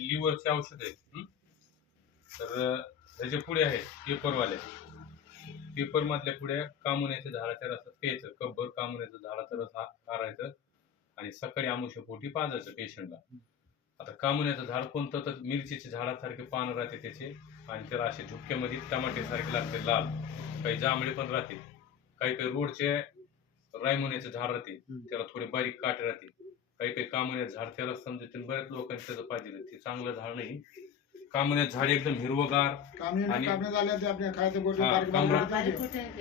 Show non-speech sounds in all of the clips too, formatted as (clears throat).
हे लिव्हरचे औषध आहे? तर ह्याचे पुढे आहेत पेपरवाले पेपर मधल्या पुढे कामुन्याच्या झाडाच्या रसात प्यायचं कपभर कामुन्याचं झाडाचा रस काढायचं आणि सकाळी आमुष्यपोटी पाजायचं पेशंटला. आता कामुन्याचं झाड कोणतं तर मिरचीच्या झाडासारखे पानं राहते त्याचे आणि त्याला असे झुपक्यामध्ये टमाटे सारखे लागते लाल. काही जांभळे पण राहते. काही काही रोडचे रायमुन्याचं झाड राहते त्याला थोडे बारीक काटे राहते. काही काही कामुन्याचं झाड त्याला समजते बऱ्याच लोकांनी त्याचं पाहिजे ते चांगलं झाड नाही. कामुन्याचं झाड एकदम हिरवगार आणि-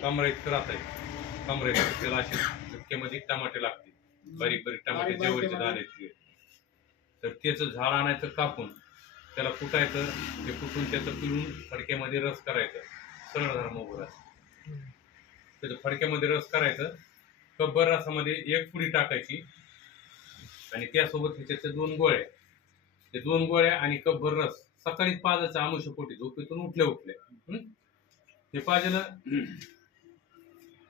कमरा- इतकं राहत आहे कमरा त्याला असे झुपक्यामध्ये टमाटे लागते बारीक बारीक टमाटे जेवढचे. झाड आहेत तर त्याचं झाड आणायचं कापून त्याला कुटायचं ते कुटून त्याचं पिळून फडक्यामध्ये रस करायचं. सरळ धर्म उभं. त्याचं फडक्यामध्ये रस करायचं. कब्बर रसामध्ये एक पुडी टाकायची. आणि त्यासोबत ह्याच्या दोन गोळ्या ते दोन गोळ्या आणि कपभर रस. सकाळी पाजायचं आमुष्य पोटी. झोपेतून उठल्या उठले. हे? पाजलं.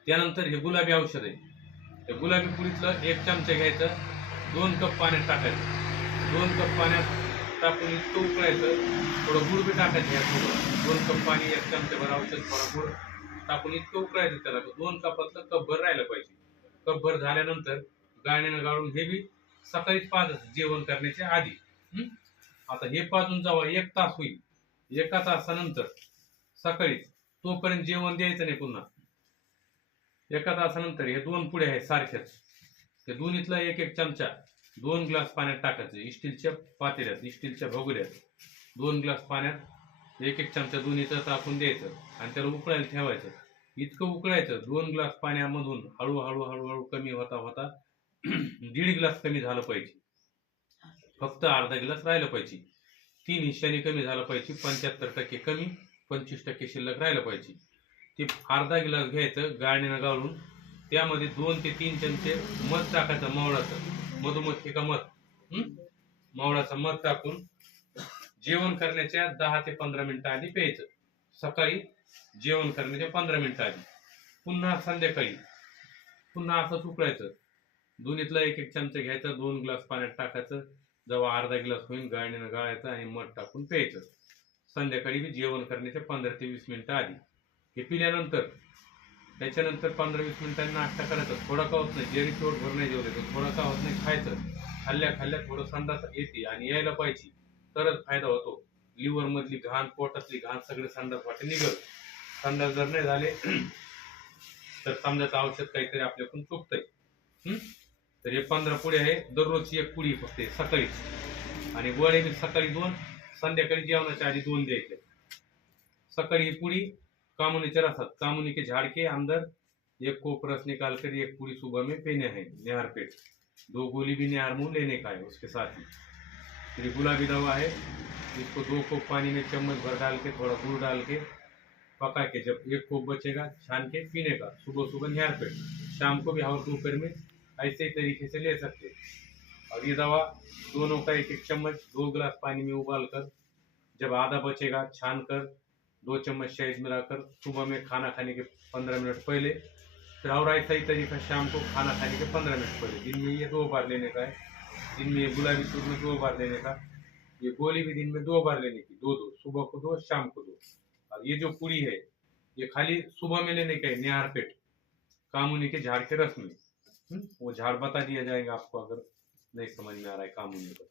त्यानंतर हे गुलाबी औषध आहे. त्या गुलाबी पुडीतलं एक चमचा घ्यायचं. दोन कप पाण्यात टाकायचं. दोन कप पाण्यात टाकून इतकं उकळायचं. थोडं गुळ बी टाकायचं ह्यासोबत दोन कप पाणी एक चमच्याभर औषध थोडा गुळ टाकून इतकं उकळायचं त्याला. दोन कपातलं कपभर राहिलं पाहिजे. कपभर झाल्यानंतर गाण्यानं गाळून हे बी सकाळीच पाच जेवण करण्याच्या आधी. आता हे पाजून जेव्हा एक तास होईल. एका तासानंतर सकाळीच तोपर्यंत जेवण द्यायचं नाही पुन्हा. एका तासानंतर हे दोन पुढे आहेत सारख्याच. ते दोन्हीतला एक एक चमचा दोन ग्लास पाण्यात टाकायचे. स्टीलच्या पातेल्यात स्टीलच्या भगुल्यात दोन ग्लास पाण्यात एक एक चमचा दोन्हीचं टाकून द्यायचं आणि त्याला उकळायला ठेवायचं. इतकं उकळायचं दोन ग्लास पाण्यामधून हळूहळू हळूहळू कमी होता होता (clears throat) दीड ग्लास कमी झालं पाहिजे. फक्त अर्धा ग्लास राहिलं पाहिजे. तीन हिश्श्याने कमी झालं पाहिजे. पंच्याहत्तर टक्के कमी पंचवीस टक्के शिल्लक राहिलं पाहिजे. ते अर्धा गिलास घ्यायचं गाळणीनं गाळून त्यामध्ये दोन ते तीन चमचे मध टाकायचं मावळाचं. मधुमक्षी का मध मावळाचं मध टाकून जेवण करण्याच्या दहा ते पंधरा मिनिटं आधी प्यायचं. सकाळी जेवण करण्याच्या पंधरा मिनिटं आधी. पुन्हा संध्याकाळी. पुन्हा असं उकळायचं. दोन्हीतला एक एक चमचा घ्यायचा दोन ग्लास पाण्यात टाकायचं. जेव्हा अर्धा ग्लास होईल गाळणीनं गाळायचं आणि मध टाकून प्यायचं. संध्याकाळी मी जेवण करण्याच्या पंधरा ते वीस मिनिटं आधी. हे पिल्यानंतर त्याच्यानंतर पंधरा वीस मिनिटांनी नाश्ता करायचा. थोडा का होत नाही जेरी चोट भर नाही जेवले तर थोडा का होत नाही खायचं. खाल्ल्या खाल्ल्या थोडं संडास येते आणि यायला पाहिजे. तरच फायदा होतो. लिव्हर मधली घाण पोटातली घाण सगळे संडास वाटे निघत संडास जर नाही झाले (clears throat) तर समजायचं औषध काहीतरी आपल्याकडून चुकतंय. हं? तर हे पंधरा पुढे आहे. दररोजची एक पुडी आहे, सकाळीच. आणि गोळे बी सकाळी दोन संध्याकाळी जेवणाच्या आधी दोन सकाळी ही पुडी कामुनी के रसात कामुनी के झाड़ के अंदर एक कोप रस निकाल कर एक पूरी सुबह में पीने हैं निहार पेट दो गोली भी निहार मुँह लेने का है उसके साथ. ही फिर गुलाबी दवा है इसको दो कोप पानी में चम्मच भर डाल के थोड़ा गुड़ डाल के पका के जब एक कोप बचेगा छान के पीने का सुबह सुबह निहार पेट शाम को भी और दोपहर में ऐसे तरीके से ले सकते हैं। और ये दवा दोनों का एक एक चम्मच दो गिलास पानी में उबाल कर जब आधा बचेगा छान कर दो चम्मच शहद मिलाकर, सुबह में खाना खाने के पंद्रह मिनट पहले, फिर और ऐसा ही तरीका शाम को खाना खाने के पंद्रह मिनट पहले। दिन में ये दो बार लेने का है। दिन में ये गुलाबी सूट में दो बार लेने का। ये गोली भी दिन में दो बार लेने की, दो दो, सुबह को दो, शाम को दो। और ये जो पूरी है, ये खाली सुबह में लेने का है, निहार पेट, कामुनी के झाड़ के रस में। वो झाड़ बता दिया जाएगा आपको अगर नहीं समझ में आ रहा है कामुनी तो